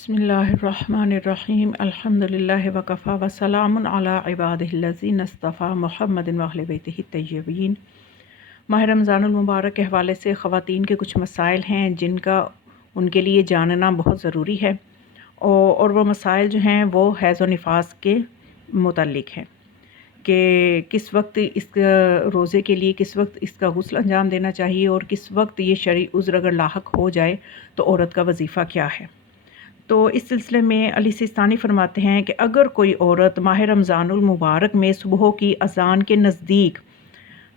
بسم اللہ الرحمن الرحیم الحمدللہ وکفا وسلام علی عبادہ الذین اصطفیٰ محمد وآلہ بیتہ الطیبین۔ ماہ رمضان المبارک کے حوالے سے خواتین کے کچھ مسائل ہیں جن کا ان کے لیے جاننا بہت ضروری ہے، اور وہ مسائل جو ہیں وہ حیض و نفاس کے متعلق ہیں کہ کس وقت اس روزے کے لیے کس وقت اس کا غسل انجام دینا چاہیے، اور کس وقت یہ شرعی عذر اگر لاحق ہو جائے تو عورت کا وظیفہ کیا ہے۔ تو اس سلسلے میں علی سیستانی فرماتے ہیں کہ اگر کوئی عورت ماہ رمضان المبارک میں صبح کی اذان کے نزدیک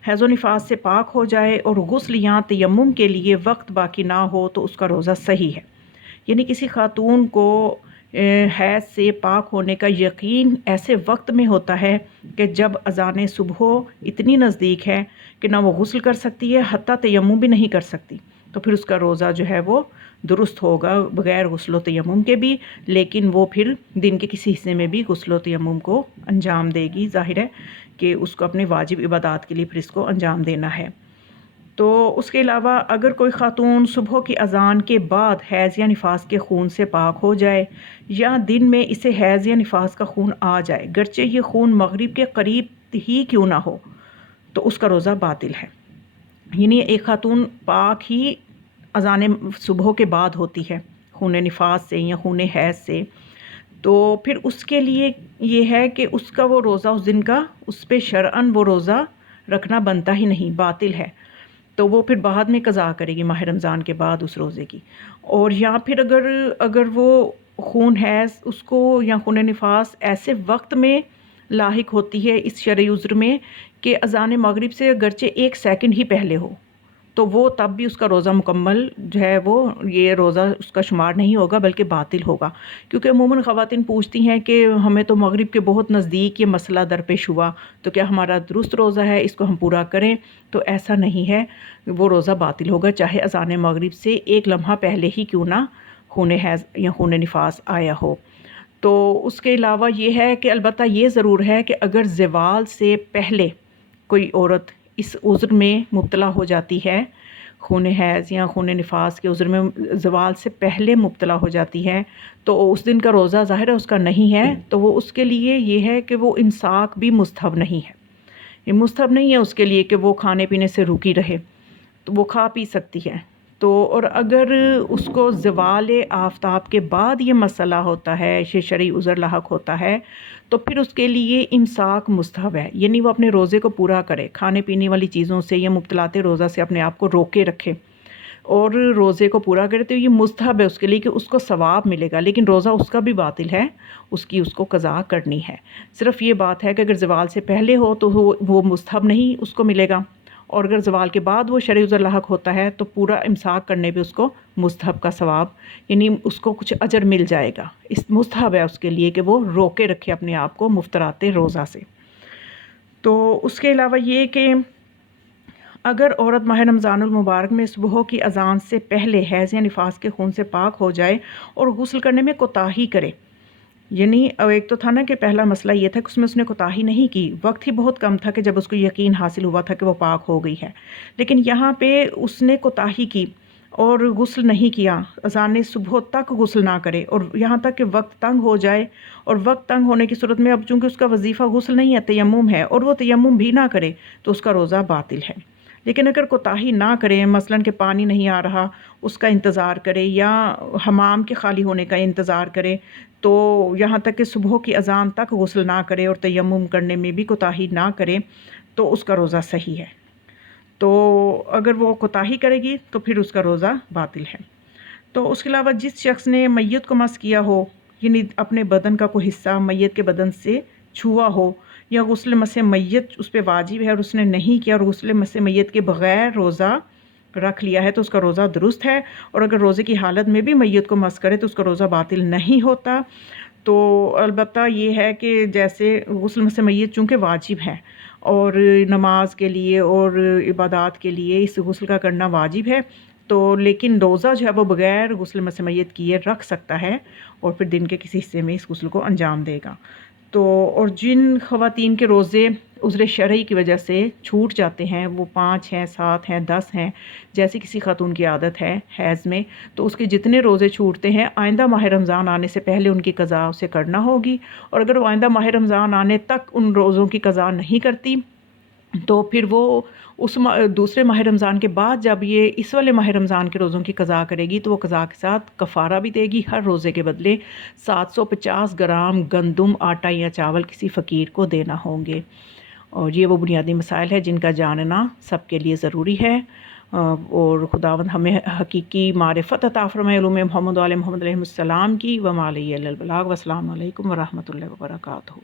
حیض و نفاس سے پاک ہو جائے اور غسل یا تیمم کے لیے وقت باقی نہ ہو تو اس کا روزہ صحیح ہے۔ یعنی کسی خاتون کو حیض سے پاک ہونے کا یقین ایسے وقت میں ہوتا ہے کہ جب اذان صبح اتنی نزدیک ہے کہ نہ وہ غسل کر سکتی ہے، حتیٰ تیمم بھی نہیں کر سکتی، تو پھر اس کا روزہ جو ہے وہ درست ہوگا بغیر غسل و تیمم کے بھی، لیکن وہ پھر دن کے کسی حصے میں بھی غسل و تیمم کو انجام دے گی۔ ظاہر ہے کہ اس کو اپنے واجب عبادات کے لیے پھر اس کو انجام دینا ہے۔ تو اس کے علاوہ اگر کوئی خاتون صبح کی اذان کے بعد حیض یا نفاس کے خون سے پاک ہو جائے یا دن میں اسے حیض یا نفاس کا خون آ جائے، گرچہ یہ خون مغرب کے قریب ہی کیوں نہ ہو، تو اس کا روزہ باطل ہے۔ یعنی ایک خاتون پاک ہی اذان صبح کے بعد ہوتی ہے خون نفاس سے یا خون حیض سے، تو پھر اس کے لیے یہ ہے کہ اس کا وہ روزہ اس دن کا اس پہ شرعاً وہ روزہ رکھنا بنتا ہی نہیں، باطل ہے، تو وہ پھر بعد میں قضا کرے گی ماہ رمضان کے بعد اس روزے کی۔ اور یا پھر اگر وہ خون حیض اس کو یا خون نفاس ایسے وقت میں لاحق ہوتی ہے اس شرعی عذر میں کہ اذان مغرب سے اگرچہ 1 سیکنڈ ہی پہلے ہو، تو وہ تب بھی اس کا روزہ مکمل جو ہے وہ یہ روزہ اس کا شمار نہیں ہوگا بلکہ باطل ہوگا، کیونکہ عموماً خواتین پوچھتی ہیں کہ ہمیں تو مغرب کے بہت نزدیک یہ مسئلہ درپیش ہوا، تو کیا ہمارا درست روزہ ہے، اس کو ہم پورا کریں؟ تو ایسا نہیں ہے، وہ روزہ باطل ہوگا چاہے اذان مغرب سے 1 لمحہ پہلے ہی کیوں نہ خون حیض یا خون نفاس آیا ہو۔ تو اس کے علاوہ یہ ہے کہ البتہ یہ ضرور ہے کہ اگر زوال سے پہلے کوئی عورت اس عذر میں مبتلا ہو جاتی ہے، خون حیض یا خون نفاس کے عذر میں زوال سے پہلے مبتلا ہو جاتی ہے، تو اس دن کا روزہ ظاہر ہے اس کا نہیں ہے، تو وہ اس کے لیے یہ ہے کہ وہ امساک بھی مستحب نہیں ہے، یہ مستحب نہیں ہے اس کے لیے کہ وہ کھانے پینے سے رکی رہے، تو وہ کھا پی سکتی ہے۔ تو اور اگر اس کو زوال آفتاب کے بعد یہ مسئلہ ہوتا ہے، شرعی عذر لاحق ہوتا ہے، تو پھر اس کے لیے امساک مستحب ہے، یعنی وہ اپنے روزے کو پورا کرے، کھانے پینے والی چیزوں سے یا مبتلاط روزہ سے اپنے آپ کو روکے رکھے اور روزے کو پورا کرے، تو یہ مستحب ہے اس کے لیے کہ اس کو ثواب ملے گا، لیکن روزہ اس کا بھی باطل ہے، اس کو قضا کرنی ہے۔ صرف یہ بات ہے کہ اگر زوال سے پہلے ہو تو وہ مستحب نہیں اس کو ملے گا، اور اگر زوال کے بعد وہ شرعی عذر لاحق ہوتا ہے تو پورا امساک کرنے پہ اس کو مستحب کا ثواب، یعنی اس کو کچھ اجر مل جائے گا، اس مستحب ہے اس کے لیے کہ وہ روکے رکھے اپنے آپ کو مفترات روزہ سے۔ تو اس کے علاوہ یہ کہ اگر عورت ماہ رمضان المبارک میں صبح کی اذان سے پہلے حیض یا نفاس کے خون سے پاک ہو جائے اور غسل کرنے میں کوتاہی کرے، یعنی ایک تو تھا نا کہ پہلا مسئلہ یہ تھا کہ اس نے کوتاہی نہیں کی، وقت ہی بہت کم تھا کہ جب اس کو یقین حاصل ہوا تھا کہ وہ پاک ہو گئی ہے، لیکن یہاں پہ اس نے کوتاہی کی اور غسل نہیں کیا، اذان صبح تک غسل نہ کرے، اور یہاں تک کہ وقت تنگ ہو جائے، اور وقت تنگ ہونے کی صورت میں اب چونکہ اس کا وظیفہ غسل نہیں ہے تیمم ہے، اور وہ تیمم بھی نہ کرے تو اس کا روزہ باطل ہے۔ لیکن اگر کوتاہی نہ کرے، مثلاً کہ پانی نہیں آ رہا اس کا انتظار کرے یا حمام کے خالی ہونے کا انتظار کرے، تو یہاں تک کہ صبح کی اذان تک غسل نہ کرے اور تیمم کرنے میں بھی کوتاہی نہ کرے تو اس کا روزہ صحیح ہے۔ تو اگر وہ کوتاہی کرے گی تو پھر اس کا روزہ باطل ہے۔ تو اس کے علاوہ جس شخص نے میت کو مس کیا ہو، یعنی اپنے بدن کا کوئی حصہ میت کے بدن سے چھوا ہو، یا غسل مس میت اس پہ واجب ہے اور اس نے نہیں کیا اور غسل مس میت کے بغیر روزہ رکھ لیا ہے تو اس کا روزہ درست ہے، اور اگر روزے کی حالت میں بھی میت کو مس کرے تو اس کا روزہ باطل نہیں ہوتا۔ تو البتہ یہ ہے کہ جیسے غسل مس میت چونکہ واجب ہے اور نماز کے لیے اور عبادات کے لیے اس غسل کا کرنا واجب ہے، تو لیکن روزہ جو ہے وہ بغیر غسل مس میت کیے رکھ سکتا ہے اور پھر دن کے کسی حصے میں اس غسل کو انجام دے گا۔ تو اور جن خواتین کے روزے عذر شرعی کی وجہ سے چھوٹ جاتے ہیں، وہ 5 ہیں، 7 ہیں، 10 ہیں، جیسی کسی خاتون کی عادت ہے حیض میں، تو اس کے جتنے روزے چھوٹتے ہیں آئندہ ماہ رمضان آنے سے پہلے ان کی قضا اسے کرنا ہوگی، اور اگر وہ آئندہ ماہ رمضان آنے تک ان روزوں کی قضا نہیں کرتی تو پھر وہ اس دوسرے ماہ رمضان کے بعد جب یہ اس والے ماہ رمضان کے روزوں کی قضا کرے گی تو وہ قضا کے ساتھ کفارہ بھی دے گی، ہر روزے کے بدلے 750 گرام گندم، آٹا یا چاول کسی فقیر کو دینا ہوں گے۔ اور یہ وہ بنیادی مسائل ہے جن کا جاننا سب کے لیے ضروری ہے، اور خداوند ہمیں حقیقی معرفت عطا فرمائے علوم محمد و آل محمد علیہ السلام کی۔ وما علیہ الا البلاغ، والسلام علیکم ورحمۃ اللہ وبرکاتہ۔